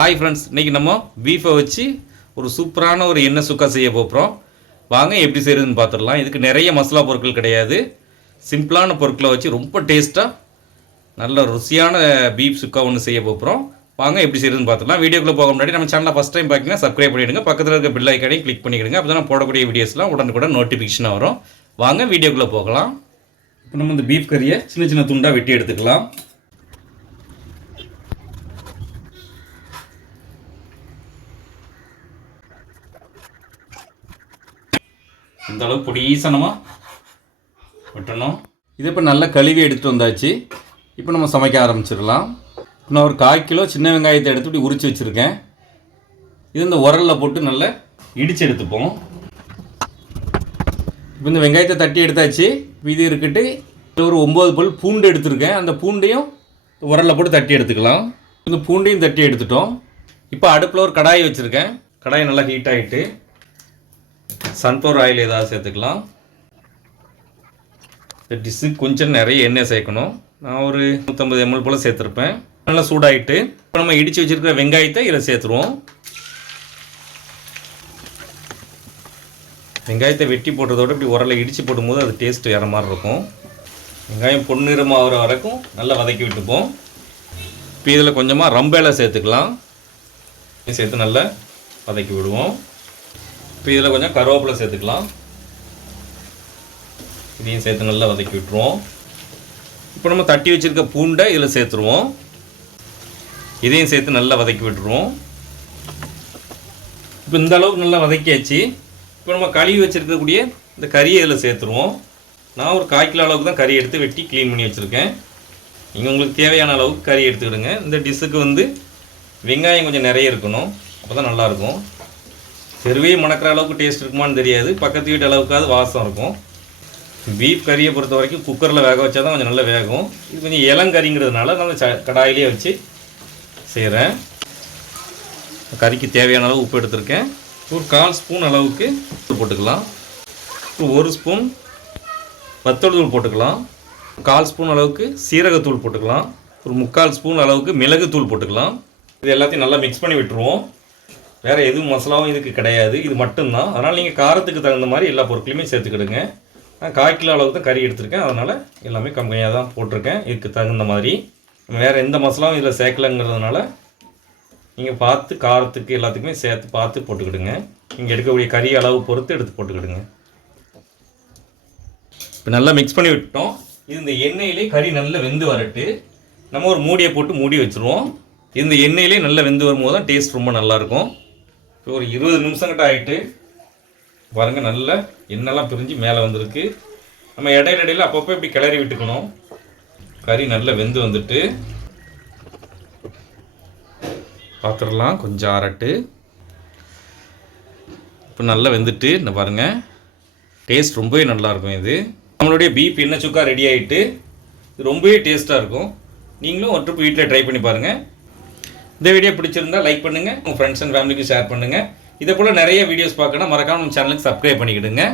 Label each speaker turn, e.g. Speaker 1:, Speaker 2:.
Speaker 1: Hi friends இன்றைக்கி நம்ம பீஃபை வச்சு ஒரு சூப்பரான ஒரு எண்ணெய் சுக்கா செய்ய போகிறோம் வாங்க எப்படி செய்கிறதுன்னு பார்த்துடலாம் இதுக்கு நிறைய மசாலா பொருட்கள் கிடையாது. சிம்பிளான பொருட்களை வச்சு ரொம்ப டேஸ்ட்டாக நல்ல ருசியான பீஃப் சுக்கா ஒன்று செய்ய போகிறோம் வாங்க எப்படி செய்கிறதுன்னு பார்த்துடலாம் வீடியோக்குள்ளே போக முன்னாடி நம்ம சேனலை ஃபஸ்ட் டைம் பார்த்தீங்கன்னா சப்ஸ்கிரைப் பண்ணிவிடுங்க பக்கத்தில் இருக்க பில் ஐக்கானையும் கிளிக் பண்ணிவிடுங்க அப்போ தான் போடக்கூடிய வீடியோஸ்லாம் உடனுக்குடன் நோட்டிஃபிகேஷன் வரும். வாங்க வீடியோக்குள்ளே போகலாம். இப்போ நம்ம இந்த பீஃப் கறியை சின்ன சின்ன துண்டாக வெட்டி எடுத்துக்கலாம். இந்த அளவுக்கு பொடிசனமாக வெட்டணும். இது இப்போ நல்லா கழுவி எடுத்துகிட்டு வந்தாச்சு. இப்போ நம்ம சமைக்க ஆரம்பிச்சிடலாம். நான் ஒரு கால் கிலோ சின்ன வெங்காயத்தை எடுத்து இப்படி உரிச்சு வச்சுருக்கேன். இது இந்த உரலில் போட்டு நல்லா இடித்து எடுத்துப்போம். இப்போ இந்த வெங்காயத்தை தட்டி எடுத்தாச்சு. இப்போ இது இருக்கட்டு இதுல ஒரு ஒம்பது பல் பூண்டு எடுத்திருக்கேன். அந்த பூண்டையும் உரலில் போட்டு தட்டி எடுத்துக்கலாம். இந்த பூண்டையும் தட்டி எடுத்துட்டோம். இப்போ அடுப்பில் ஒரு கடாய் வச்சுருக்கேன். கடாய் நல்லா ஹீட் ஆகிட்டு சன்ஃப்ளவர் ஆயில் ஏதாவது சேர்த்துக்கலாம். இந்த டிஷ்ஷுக்கு கொஞ்சம் நிறைய எண்ணெய் சேர்க்கணும். நான் ஒரு நூற்றம்பது எம்எல் போல் சேர்த்துருப்பேன். நல்லா சூடாகிட்டு இப்போ நம்ம இடித்து வச்சுருக்கிற வெங்காயத்தை இதில் சேர்த்துருவோம். வெங்காயத்தை வெட்டி போட்டதோட இப்படி உரலை இடித்து போடும்போது அது டேஸ்ட் வேறு மாதிரி இருக்கும். வெங்காயம் பொன்னிறமாகிற வரைக்கும் நல்லா வதக்கி விட்டுப்போம். இப்போ இதில் கொஞ்சமாக ரம்பேலை சேர்த்துக்கலாம். சேர்த்து நல்லா வதக்கி விடுவோம். இப்போ இதில் கொஞ்சம் கருவேப்பிலை சேர்த்துக்கலாம். இதையும் சேர்த்து நல்லா வதக்கி விட்டுருவோம். இப்போ நம்ம தட்டி வச்சுருக்க பூண்டை இதில் சேர்த்துருவோம். இதையும் சேர்த்து நல்லா வதக்கி விட்டுருவோம். இப்போ இந்த அளவுக்கு நல்லா வதக்கியாச்சு. இப்போ நம்ம கழுவி வச்சுருக்கக்கூடிய இந்த கறியை இதில் சேர்த்துருவோம். நான் ஒரு கால் கிலோ அளவுக்கு தான் கறி எடுத்து வெட்டி க்ளீன் பண்ணி வச்சுருக்கேன். நீங்கள் உங்களுக்கு தேவையான அளவுக்கு கறி எடுத்துக்கிடுங்க. இந்த டிஷ்ஷுக்கு வந்து வெங்காயம் கொஞ்சம் நிறைய இருக்கணும். அப்போ தான் நல்லாயிருக்கும் தெருவே மணக்கிற அளவுக்கு டேஸ்ட் இருக்குமான்னு தெரியாது. பக்கத்து வீட்டு அளவுக்காவது வாசம் இருக்கும். பீஃப் கறியை பொறுத்த வரைக்கும் குக்கரில் வேக வச்சா தான் கொஞ்சம் நல்லா வேகும். இது கொஞ்சம் இளங்கறிங்கிறதுனால நான் ச கடாயிலே வச்சு செய்கிறேன் கறிக்கு தேவையான அளவு உப்பு எடுத்திருக்கேன். ஒரு கால் ஸ்பூன் அளவுக்கு உப்பு போட்டுக்கலாம். ஒரு ஒரு ஸ்பூன் வத்தல் தூள் போட்டுக்கலாம். கால் ஸ்பூன் அளவுக்கு சீரகத்தூள் போட்டுக்கலாம். ஒரு முக்கால் ஸ்பூன் அளவுக்கு மிளகுத்தூள் போட்டுக்கலாம். இது எல்லாத்தையும் நல்லா மிக்ஸ் பண்ணி விட்டுருவோம். வேறு எதுவும் மசாலாவும் இதுக்கு கிடையாது. இது மட்டும்தான். அதனால் நீங்கள் காரத்துக்கு தகுந்த மாதிரி எல்லா பொருட்களையுமே சேர்த்துக்கிடுங்க. நான் கால் கிலோ அளவுக்கு தான் கறி எடுத்திருக்கேன். அதனால் எல்லாமே கம்மியாக தான் போட்டிருக்கேன். இதுக்கு தகுந்த மாதிரி. வேறு எந்த மசாலாவும் இதில் சேர்க்கலங்கிறதுனால நீங்கள் பார்த்து காரத்துக்கு எல்லாத்துக்குமே சேர்த்து பார்த்து போட்டுக்கிடுங்க. நீங்கள் எடுக்கக்கூடிய கறி அளவு பொறுத்து எடுத்து போட்டுக்கிடுங்க. இப்போ நல்லா மிக்ஸ் பண்ணி விட்டோம் இது இந்த எண்ணெயிலே கறி நல்லா வெந்து வரட்டு. நம்ம ஒரு மூடியை போட்டு மூடி வச்சுருவோம். இந்த எண்ணெயிலே நல்லா வெந்து வரும்போது தான் டேஸ்ட் ரொம்ப நல்லாயிருக்கும் ஒரு இருபது நிமிஷம் கிட்ட ஆகிட்டு பாருங்கள் நல்லா எண்ணெய்லாம் பிரிஞ்சு மேலே வந்திருக்கு. நம்ம இடையில இடையில அப்பப்போ இப்படி கிளறி விட்டுக்கணும். கறி நல்லா வெந்து வந்துட்டு பார்த்துடலாம் கொஞ்சம் ஆறட்டு. இப்போ நல்லா வெந்துட்டு இந்த பாருங்கள் டேஸ்ட் ரொம்பவே நல்லாயிருக்கும் இது. நம்மளுடைய பீப் என்ன சுக்கா ரெடி ஆகிட்டு இது ரொம்பவே டேஸ்ட்டாக இருக்கும். நீங்களும் ஒரு ட்ரிப் வீட்டில் ட்ரை பண்ணி பாருங்கள் இந்த வீடியோ பிடிச்சிருந்தா லைக் பண்ணுங்கள் உங்கள் ஃப்ரெண்ட்ஸ் அண்ட் ஃபேமிலிக்கு ஷேர் பண்ணுங்கள் இதே போல் நிறைய வீடியோஸ் பார்க்கணும் மறக்காம நம்ம சேனலுக்கு சப்ஸ்கிரைப் பண்ணிக்கிடுங்க.